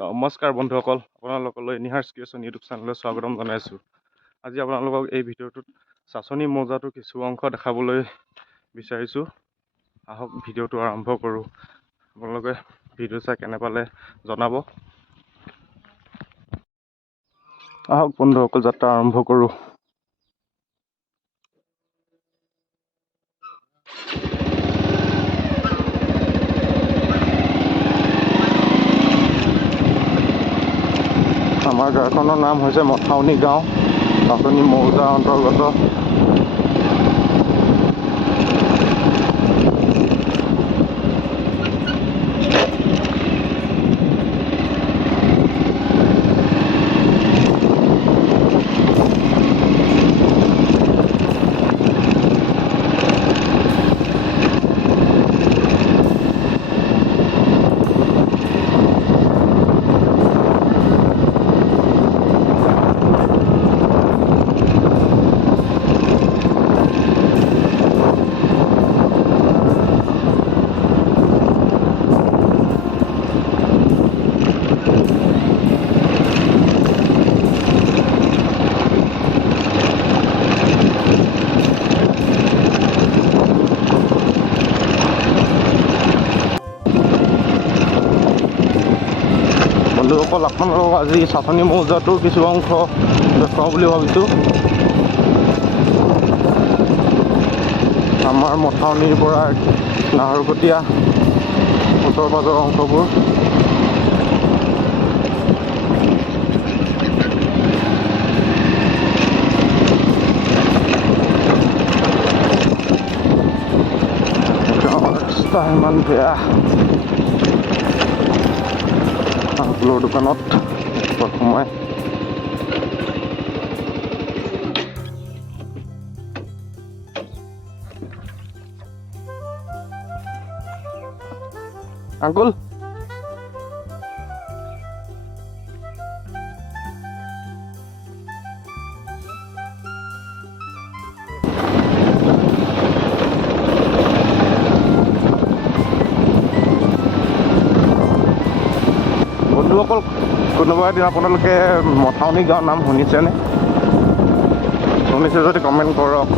নমস্কাৰ বন্ধুসকল, আপোনালোকলৈ নিহাৰকাটিয়া ইউটিউব চেনেললৈ স্বাগতম জনাইছোঁ। আজি আপোনালোকক এই ভিডিঅ'টোত চাচনি মৌজাটোৰ কিছু অংশ দেখাবলৈ বিচাৰিছোঁ। আহক ভিডিঅ'টো আৰম্ভ কৰোঁ। আপোনালোকে ভিডিঅ' চাই কেনে পালে জনাব। আহক বন্ধুসকল, যাত্ৰা আৰম্ভ কৰোঁ। আমাৰ গাঁওখনৰ নাম হৈছে মথাউনি গাঁও, চাচনি মৌজাৰ অন্তৰ্গত। বন্ধুসকল, আপোনালোকক আজি চাচনি মৌজাটোৰ কিছু অংশ দেখুৱাওঁ বুলি ভাবিছোঁ। আমাৰ মথাউনিৰ পৰা নাহৰকটীয়া ওচৰ পাজৰ অংশবোৰ। ৰাস্তা ইমান বেয়া। ফুলৰ দোকানত সোমাই আংকুল বন্ধুসকল, কোনোবা এদিন আপোনালোকে মথাউনি গাঁৱৰ নাম শুনিছেনে? শুনিছে যদি কমেণ্ট কৰক।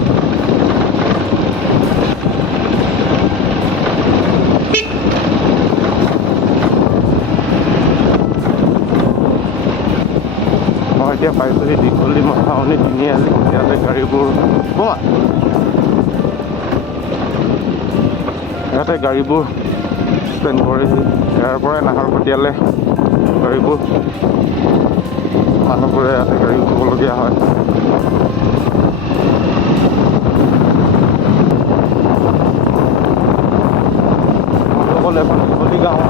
মই এতিয়া পাইছোঁহি দীঘলী মথাউনি তিনিআলি। ইয়াতে গাড়ীবোৰ ইয়াতে গাড়ীবোৰ ষ্টেণ্ড কৰিছে। ইয়াৰ পৰাই নাহৰকটীয়ালৈ গাড়ীবোৰ মানুহবোৰে ইয়াতে গাড়ী উঠিবলগীয়া হয়। সকলো এখন দীঘলী গাঁও।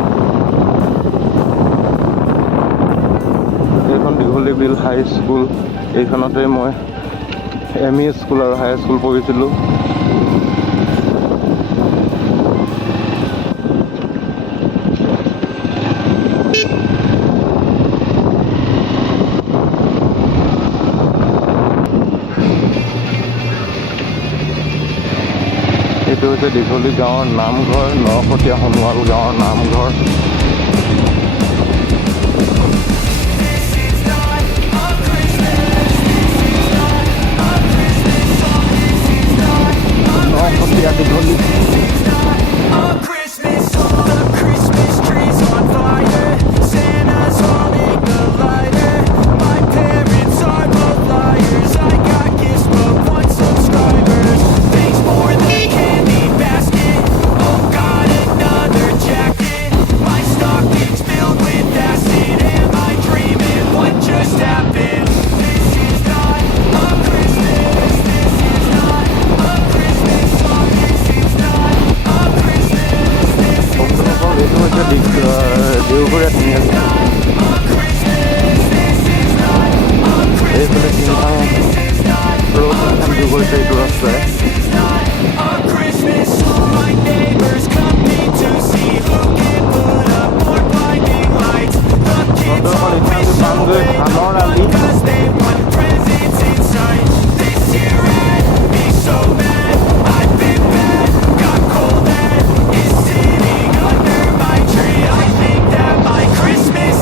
এইখন দীঘলী বিল হাই স্কুল। এইখনতে মই ME স্কুল আৰু হাই স্কুল পঢ়িছিলোঁ। এইটো হৈছে দীঘলী গাঁৱৰ নামঘৰ, নৰকটীয়া সোণোৱাল গাঁৱৰ নামঘৰ। নৰকটীয়া দীঘলী দেওবৰীয়া তিনিআলি। এইফালে তিনিখন ৰোড যোগ কৰিছে এইটো ৰাস্তাই। ধানৰ আলি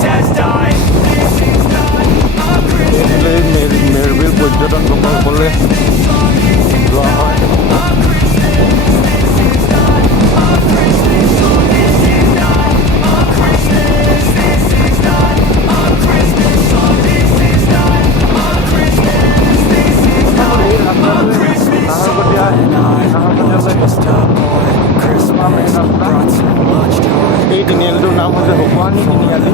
has নাম হৈছে হকুৱানী তিনিআলি।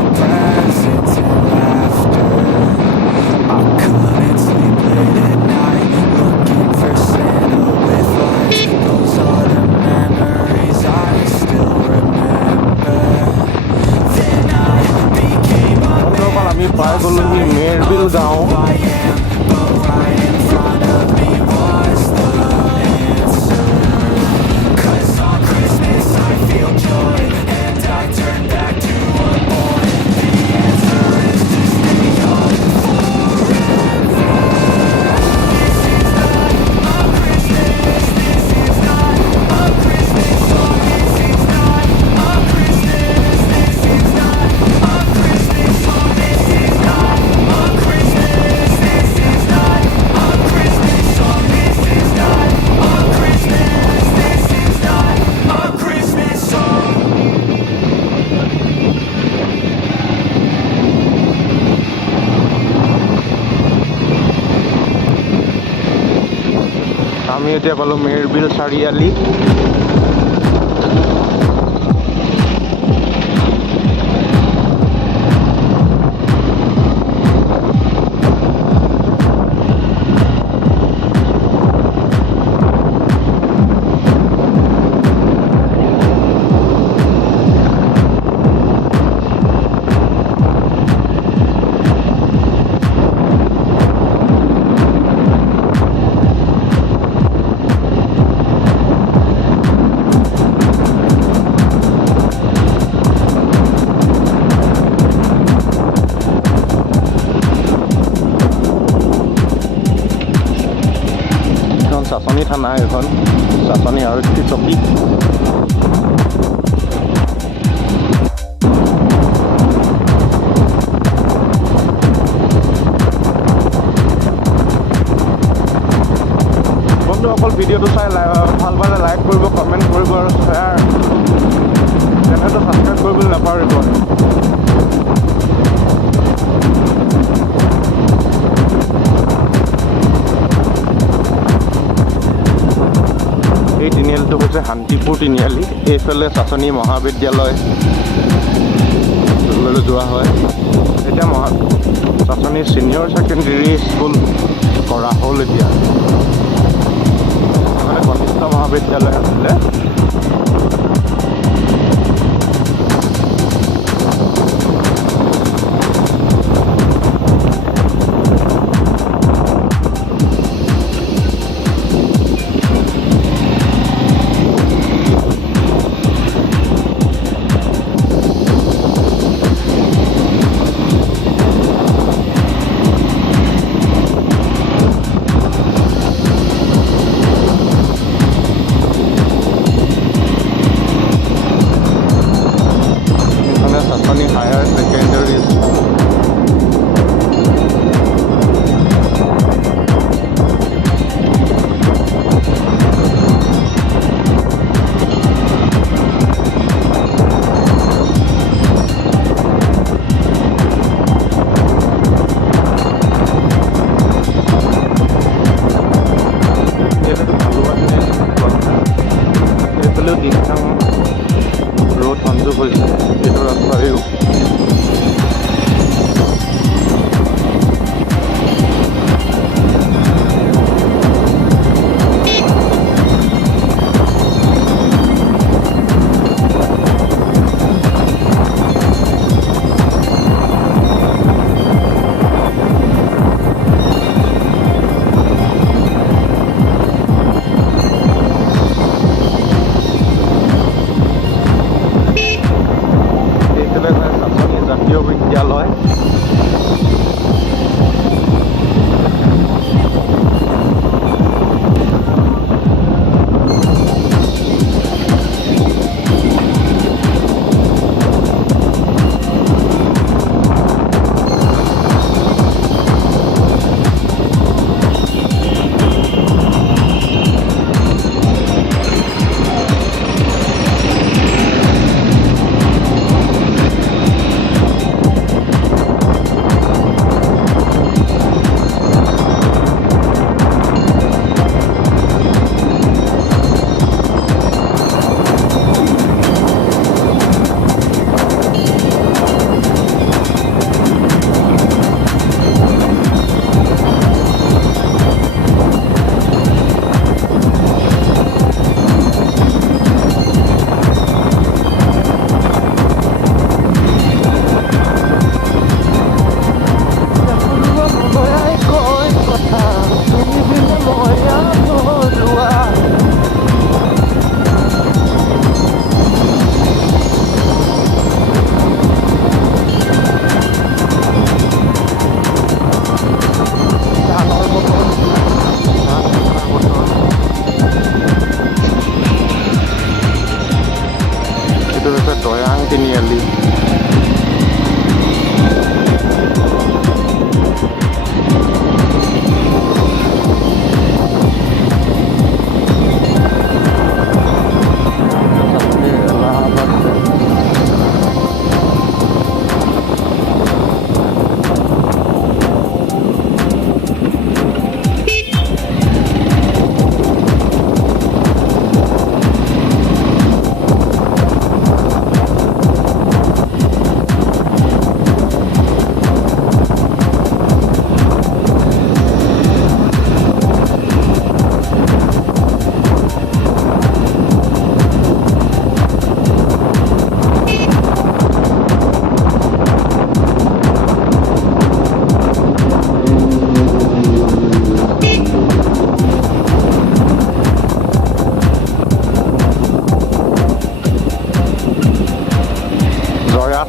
আমি পাই গ'লোহি মেৰবিল গাঁও। আমি এতিয়া পালো মেৰবিল চাৰিআলি। সাসনি থানা এখন, সাসনি আৰক্ষী চকী। বন্ধুসকল ভিডিঅ'টো চাই ভাল পালে লাইক কৰিব, কমেণ্ট কৰিব আৰু শ্বেয়াৰ, চেনেলটো ছাবস্ক্ৰাইব কৰিবলৈ নাপাহৰিব। এই তিনিআলিটো হৈছে শান্তিপুৰ তিনিআলি। এইফালে সাসনি মহাবিদ্যালয় যোৱা হয়। এতিয়া সাসনি ছিনিয়ৰ ছেকেণ্ডেৰী স্কুল কৰা হ'ল। এতিয়া মানে কনিষ্ঠ মহাবিদ্যালয় আছিলে। হায়াৰ ছেকেণ্ডেৰী এইফালেও দেখাও ৰোড সংযোগ হৈছে। এইটো ৰাস্তাৰেও সাসনি এইটো হৈছে দয়াং তিনিআলি।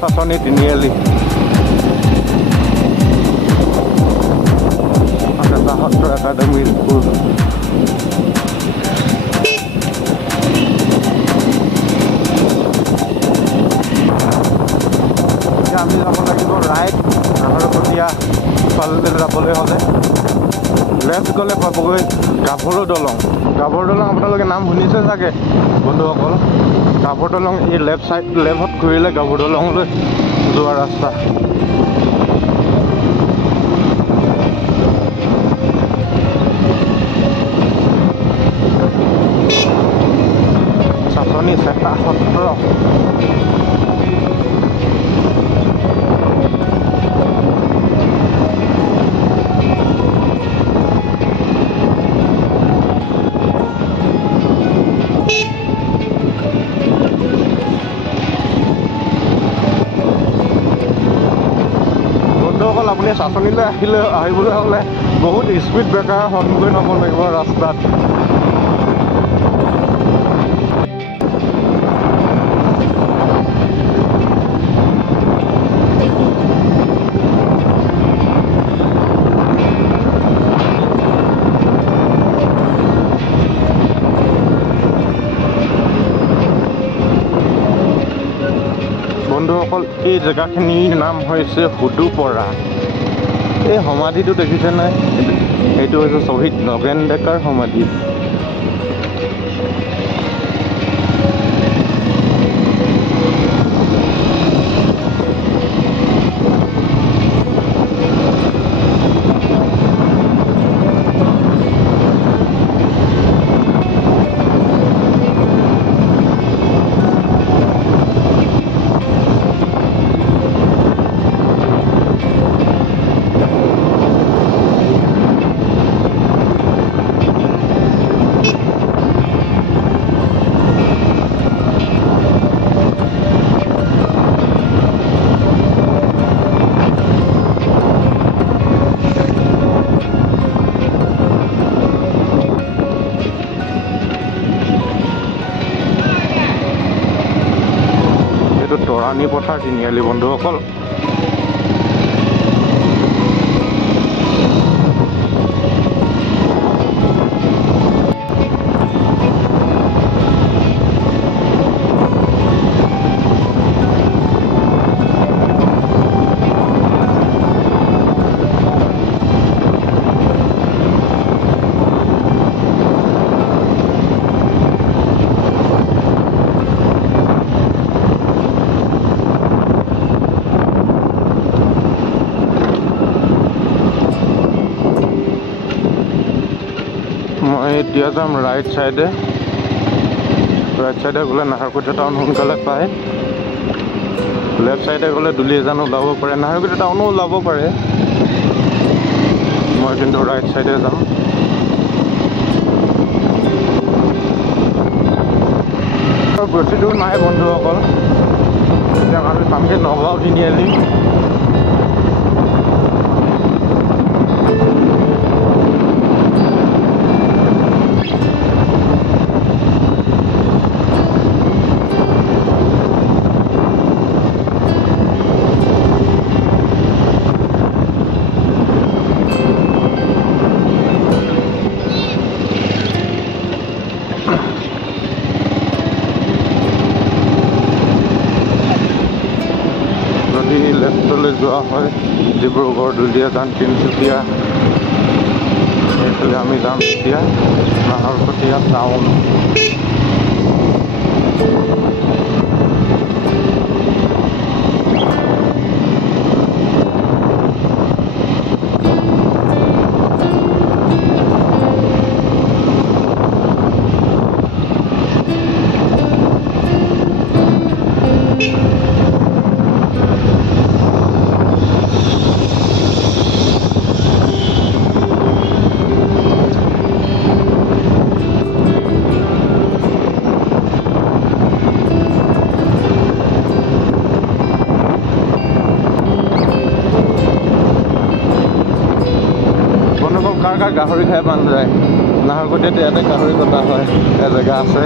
Sasoni তিনিআলি সত্ৰ একাডেমি স্কুল। আমি যাব লাগিব ৰাইট নাহৰকটীয়া ফালে যাবলৈ হ'লে লেফ্ট গ'লে পাবগৈ গাভৰু দলং। গাভৰু দলং আপোনালোকে নাম শুনিছে চাগে বন্ধুসকল। গাভৰু দলং এই লেফ্টত ঘূৰিলে গাভৰু দলংলৈ যোৱা ৰাস্তা। চাচনি চেতা সত্ৰ। আপুনি চাচনিলৈ আহিবলৈ হ'লে বহুত স্পীড ব্ৰেকাৰ সন্মুখীন হ'ব লাগিব ৰাস্তাত। বন্ধুসকল এই জেগাখিনিৰ নাম হৈছে হুদুপৰা। এই সমাধিটো দেখিছে নাই? এইটো হৈছে শ্বহীদ নগেন ডেকাৰ সমাধি। তৰাণী পথাৰ তিনিআলি বন্ধুসকল। মই এতিয়া যাম ৰাইট চাইডে গ'লে নাহৰকটীয়া টাউন সোনকালে পায়। লেফ্ট চাইডে গ'লে দুলিয়াজান ওলাব পাৰে, নাহৰকটীয়া টাউনো ওলাব পাৰে। মই কিন্তু ৰাইট চাইডে যাম। বেছি দূৰ নাই বন্ধুসকল। এতিয়া আমি পামগৈ নগাঁও তিনিআলি। যোৱা হয় ডিব্ৰুগড়, দুলীয়াজান, তিনিচুকীয়া। এইফালে আমি যাম এতিয়া নাহৰকটীয়া টাউন। কাৰ গাহৰি খাই মন যায়। নাহৰকটীয়াত ইয়াতে গাহৰি কটা হয়, জেগা আছে।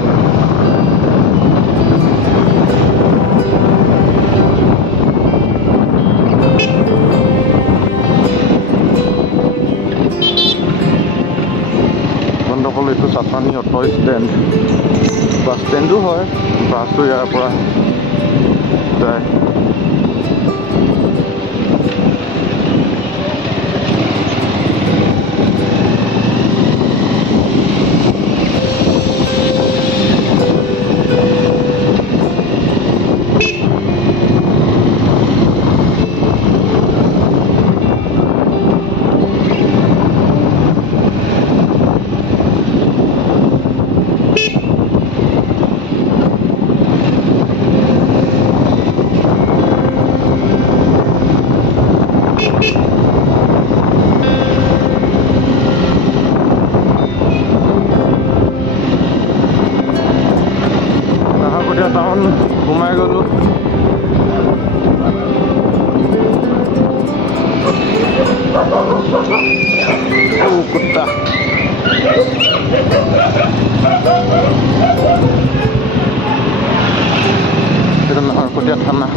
বন্ধুসকল, এইটো চাচনি অটো ষ্টেণ্ড, বাছ ষ্টেণ্ডো হয়। বাছটো ইয়াৰ পৰা যায়। নাহৰকটীয়া টাউন সোমাই গ'লো। কুত্তা এটা নাহৰকটীয়া থানা।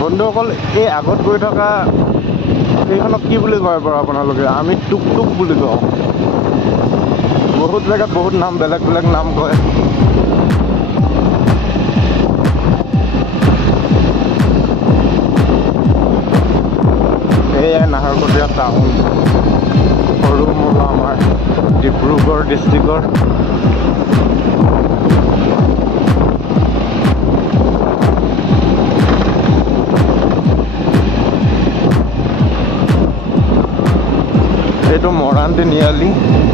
বন্ধুসকল, এই আগত গৈ থকা এইখনক কি বুলি কয় বাৰু আপোনালোকে? আমি টুক টুক বুলি কওঁ। বহুত জেগাত বহুত নাম, বেলেগ বেলেগ নাম কয়। এয়াই নাহৰকটীয়া টাউন, সৰু মূলা আমাৰ ডিব্ৰুগড় ডিষ্ট্ৰিক্টৰ। এইটো মৰাণ তিনিআলি,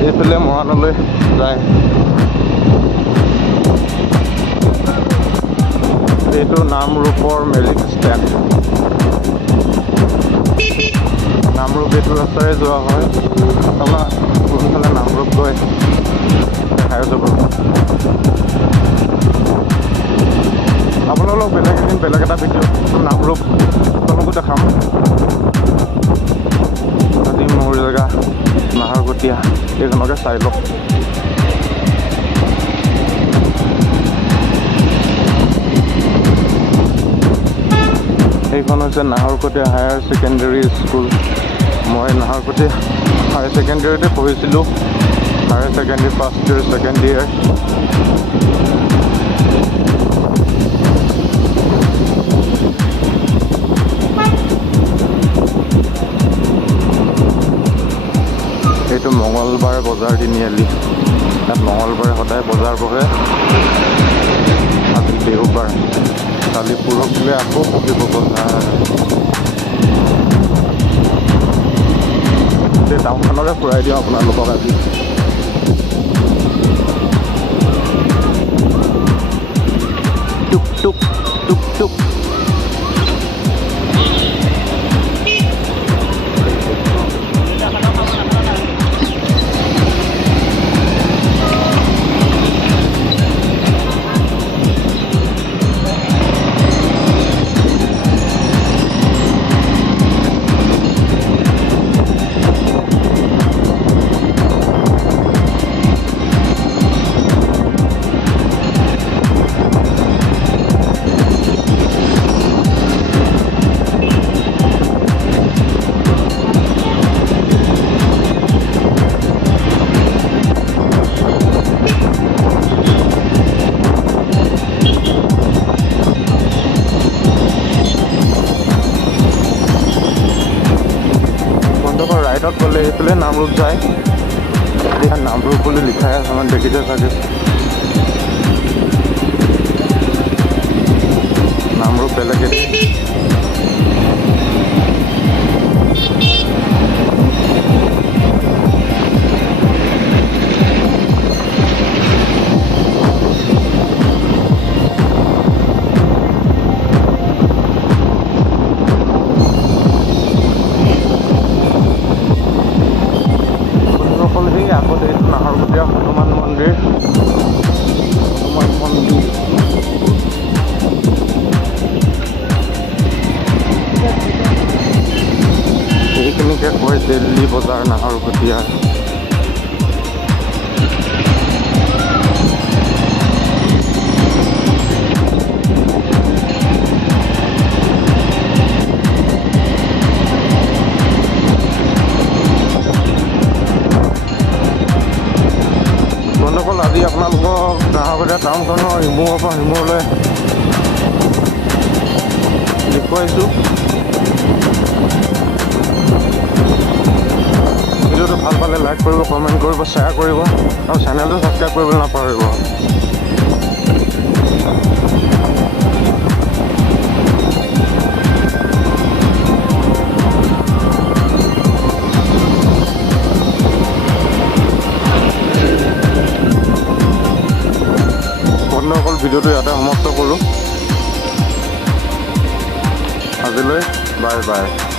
এইফালে মৰাণলৈ যায়। এইটো নামৰূপৰ মেজিক ষ্টেণ্ড। নামৰূপ এইটো ৰাস্তাৰে যোৱা হয়। আপোনাৰ কোনফালে নামৰূপ গৈ দেখাই যাব। আপোনালোক বেলেগ এদিন বেলেগ এটা ভিডিঅ' নামৰূপ আপোনালোকো দেখাম। আজি মোৰ জেগা নাহৰকটীয়া, এইখনকে চাই লওক। এইখন হৈছে নাহৰকটীয়া হায়াৰ ছেকেণ্ডেৰী স্কুল। মই নাহৰকটীয়া হায়াৰ ছেকেণ্ডেৰীতে পঢ়িছিলোঁ। Higher secondary first year, second year. এইটো মঙলবাৰ বজাৰ তিনিআলি। ইয়াত মঙলবাৰে সদায় বজাৰ বহে। আজি দেওবাৰ, কালি পৰহিলৈ আকৌ বহিব বজাৰ। টাউনখনকে ফুৰাই দিওঁ আপোনালোকক আজি। টুক টুক টুক টুক। গ'লে এইফালে নামৰূপ যায়। এতিয়া নামৰূপ বুলি লিখাই আছে, মানে দেখিছে চাগে নামৰূপ বেলেগে। আগতে এইটো নাহৰকটীয়া হনুমান মন্দিৰ। এইখিনিকে কয় দিল্লী বজাৰ নাহৰকটীয়া। বন্ধুসকল, আজি আপোনালোকক নাহৰকটীয়া টাউনখনৰ ইমূৰৰ পৰা সিমূৰলৈ দেখুৱাইছোঁ। ভিডিঅ'টো ভাল পালে লাইক কৰিব, কমেণ্ট কৰিব, শ্বেয়াৰ কৰিব আৰু চেনেলটো ছাবস্ক্ৰাইব কৰিবলৈ নাপাহৰিব। বন্ধুসকল, ভিডিঅ'টো ইয়াতে সমাপ্ত কৰোঁ। আজিলৈ বাই বাই।